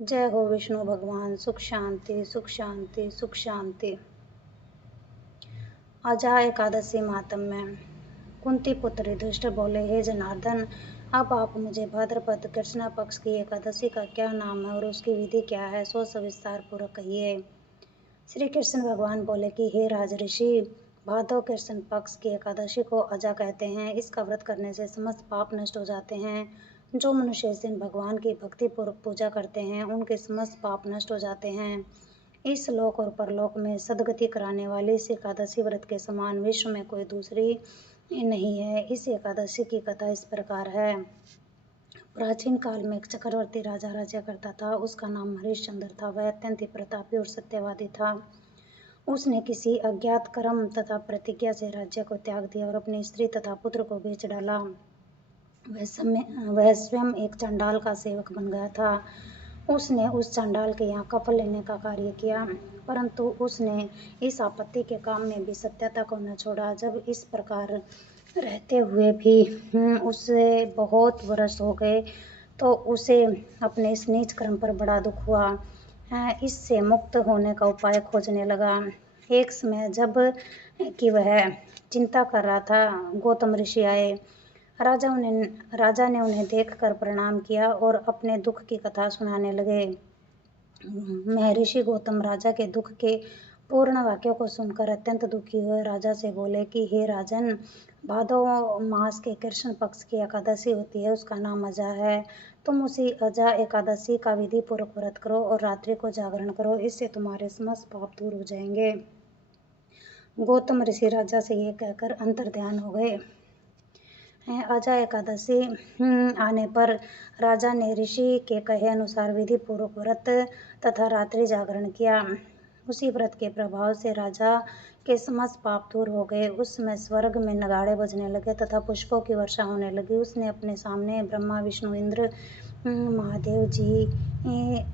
जय हो विष्णु भगवान। सुख शांति सुख शांति सुख शांति। आजा एकादशी माहात्म्य। कुंती पुत्र युधिष्ठिर बोले, हे जनार्दन, अब आप मुझे भाद्रपद कृष्ण पक्ष की एकादशी का क्या नाम है और उसकी विधि क्या है, सो सविस्तार पूर्वक कहिए। श्री कृष्ण भगवान बोले कि हे राजऋषि, भादो कृष्ण पक्ष की एकादशी को अजा कहते हैं। इसका व्रत करने से समस्त पाप नष्ट हो जाते हैं। जो मनुष्य इस दिन भगवान की भक्ति पूर्वक पूजा करते हैं, उनके समस्त पाप नष्ट हो जाते हैं। इस लोक और परलोक में सदगति कराने वाली इस एकादशी व्रत के समान विश्व में कोई दूसरी नहीं है। इस एकादशी की कथा इस प्रकार है। प्राचीन काल में एक चक्रवर्ती राजा राज्य करता था। उसका नाम हरिश्चंद्र था। वह अत्यंत ही प्रतापी और सत्यवादी था। उसने किसी अज्ञात कर्म तथा प्रतिज्ञा से राज्य को त्याग दिया और अपनी स्त्री तथा पुत्र को बेच डाला। वह स्वयं एक चंडाल का सेवक बन गया था। उसने उस चंडाल के यहाँ कफल लेने का कार्य किया, परंतु उसने इस आपत्ति के काम में भी सत्यता को न छोड़ा। जब इस प्रकार रहते हुए भी उसे बहुत वर्ष हो गए, तो उसे अपने इस नीच कर्म पर बड़ा दुख हुआ। इससे मुक्त होने का उपाय खोजने लगा। एक समय जब कि वह चिंता कर रहा था, गौतम ऋषि आए। राजा ने उन्हें देखकर प्रणाम किया और अपने दुख की कथा सुनाने लगे। महर्षि गौतम राजा के दुख के पूर्ण वाक्यों को सुनकर अत्यंत दुखी हुए राजा से बोले कि हे राजन, भादो मास के कृष्ण पक्ष की एकादशी होती है, उसका नाम अजा है। तुम उसी अजा एकादशी का विधि पूर्वक व्रत करो और रात्रि को जागरण करो। इससे तुम्हारे समस्त पाप दूर हो जाएंगे। गौतम ऋषि राजा से ये कहकर अंतर्ध्यान हो गए। अजा एकादशी आने पर राजा ने ऋषि के कहे अनुसार विधि पूर्वक व्रत तथा रात्रि जागरण किया। उसी व्रत के प्रभाव से राजा के समस्त पाप दूर हो गए। उस समय स्वर्ग में नगाड़े बजने लगे तथा पुष्पों की वर्षा होने लगी। उसने अपने सामने ब्रह्मा, विष्णु, इंद्र, महादेव जी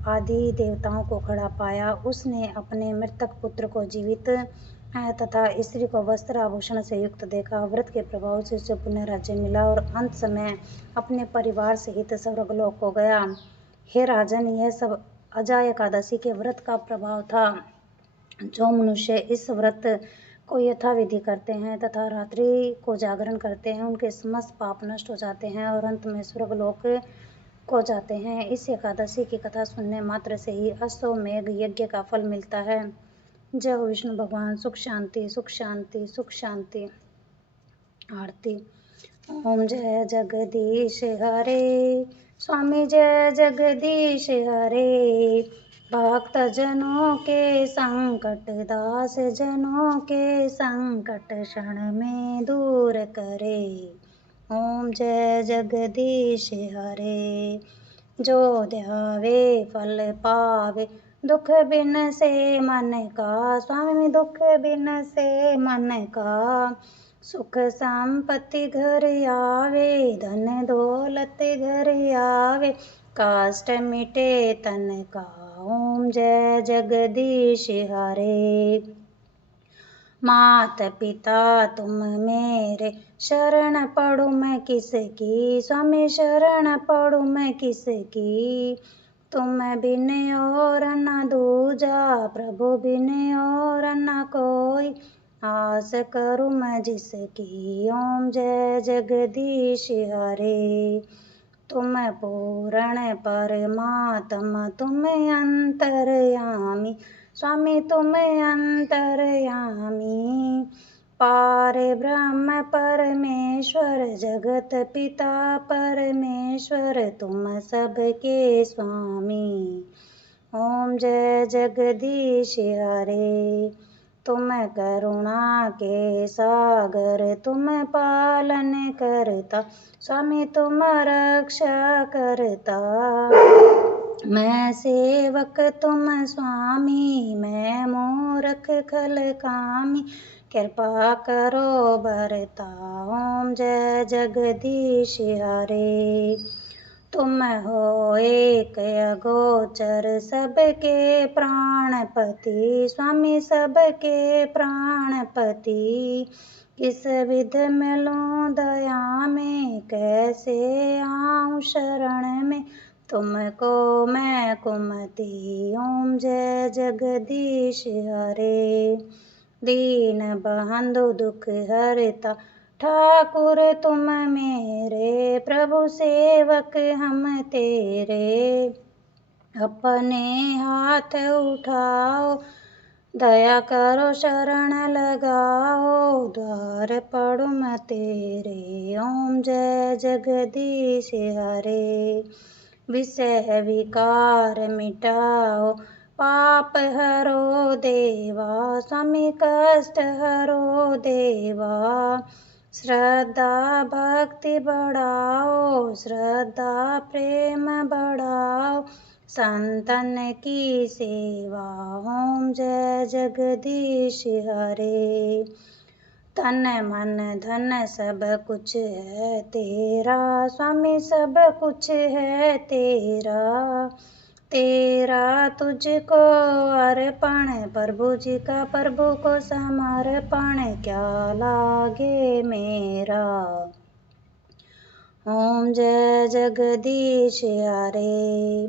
आदि देवताओं को खड़ा पाया। उसने अपने मृतक पुत्र को जीवित तथा स्त्री को वस्त्र आभूषण से युक्त देखा। व्रत के प्रभाव से उसे पुण्य राज्य मिला और अंत समय अपने परिवार सहित स्वर्गलोक हो गया। हे राजन, यह सब अजा एकादशी के व्रत का प्रभाव था। जो मनुष्य इस व्रत को यथाविधि करते हैं तथा रात्रि को जागरण करते हैं, उनके समस्त पाप नष्ट हो जाते हैं और अंत में स्वर्गलोक को जाते हैं। इस एकादशी की कथा सुनने मात्र से ही अश्वमेध यज्ञ का फल मिलता है। जय हो विष्णु भगवान। सुख शांति सुख शांति सुख शांति। आरती। ओम जय जगदीश हरे, स्वामी जय जगदीश हरे। भक्त जनों के संकट, दास जनों के संकट क्षण में दूर करे। ओम जय जगदीश हरे। जो ध्यावे फल पावे, दुख बिन से मन का। स्वामी दुख बिन से मन का, सुख संपत्ति घर आवे, धन दौलत घर आवे, काष्ट मिटे तन का। ओम जय जगदीश हरे। मात पिता तुम मेरे, शरण पढ़ूं मैं किसकी। स्वामी शरण पढ़ूं मैं किसकी। तुम बिन और न दूजा, प्रभु बिन और न कोई। आस करूं मैं जिसकी। ओम जय जगदीश हरे। तुम पूर्ण परमात्मा, तुम अंतर्यामी। स्वामी तुम अंतर्यामी। पार ब्रह्म परमेश्वर, जगत पिता परमेश्वर, तुम सबके स्वामी। ओम जय जगदीश हरे। तुम करुणा के सागर, तुम पालन करता। स्वामी तुम रक्षा करता। मैं सेवक तुम स्वामी, मैं मूर्ख खल कामी। कृपा करो बरता। ओम जय जगदीश हरे। तुम हो एक अगोचर, सबके प्राणपति। स्वामी सबके प्राणपति। किस विध मिलूं दया में, कैसे आऊं शरण में। तुमको मैं कुमति ओम जय जगदीश हरे। दीन बंधु दुख हरता ठाकुर तुम मेरे, प्रभु सेवक हम तेरे। अपने हाथ उठाओ दया करो शरण लगाओ, द्वार पड़ो मैं तेरे। ओम जय जगदीश हरे। विषय विकार मिटाओ पाप हरो देवा, स्वामी कष्ट हरो देवा। श्रद्धा भक्ति बढ़ाओ, श्रद्धा प्रेम बढ़ाओ, संतन की सेवा। ओम जय जगदीश हरे। तन मन धन सब कुछ है तेरा, स्वामी सब कुछ है तेरा। तेरा तुझको अर्पण प्रभु जी का, प्रभु को समर्पण क्या लागे मेरा। ओम जय जगदीश हरे।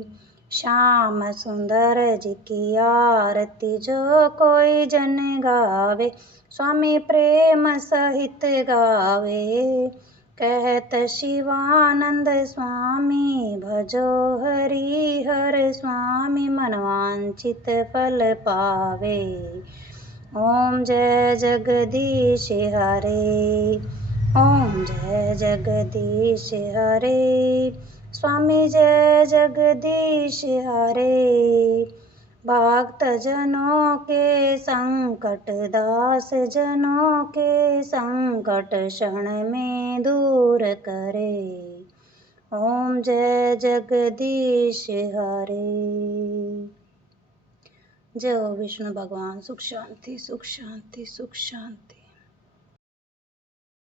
श्याम सुंदर जी की आरती जो कोई जन गावे, स्वामी प्रेम सहित गावे। कहत शिवानंद स्वामी भजो हरि हर स्वामी, मनवांचित फल पावे। ओम जय जगदीश हरे। ओम जय जगदीश हरे। स्वामी जय जगदीश हरे। भक्त जनों के संकट, दास जनों के संकट क्षण में दूर करे। ओम जय जगदीश हरे। जय हो विष्णु भगवान। सुख शांति सुख शांति सुख शांति।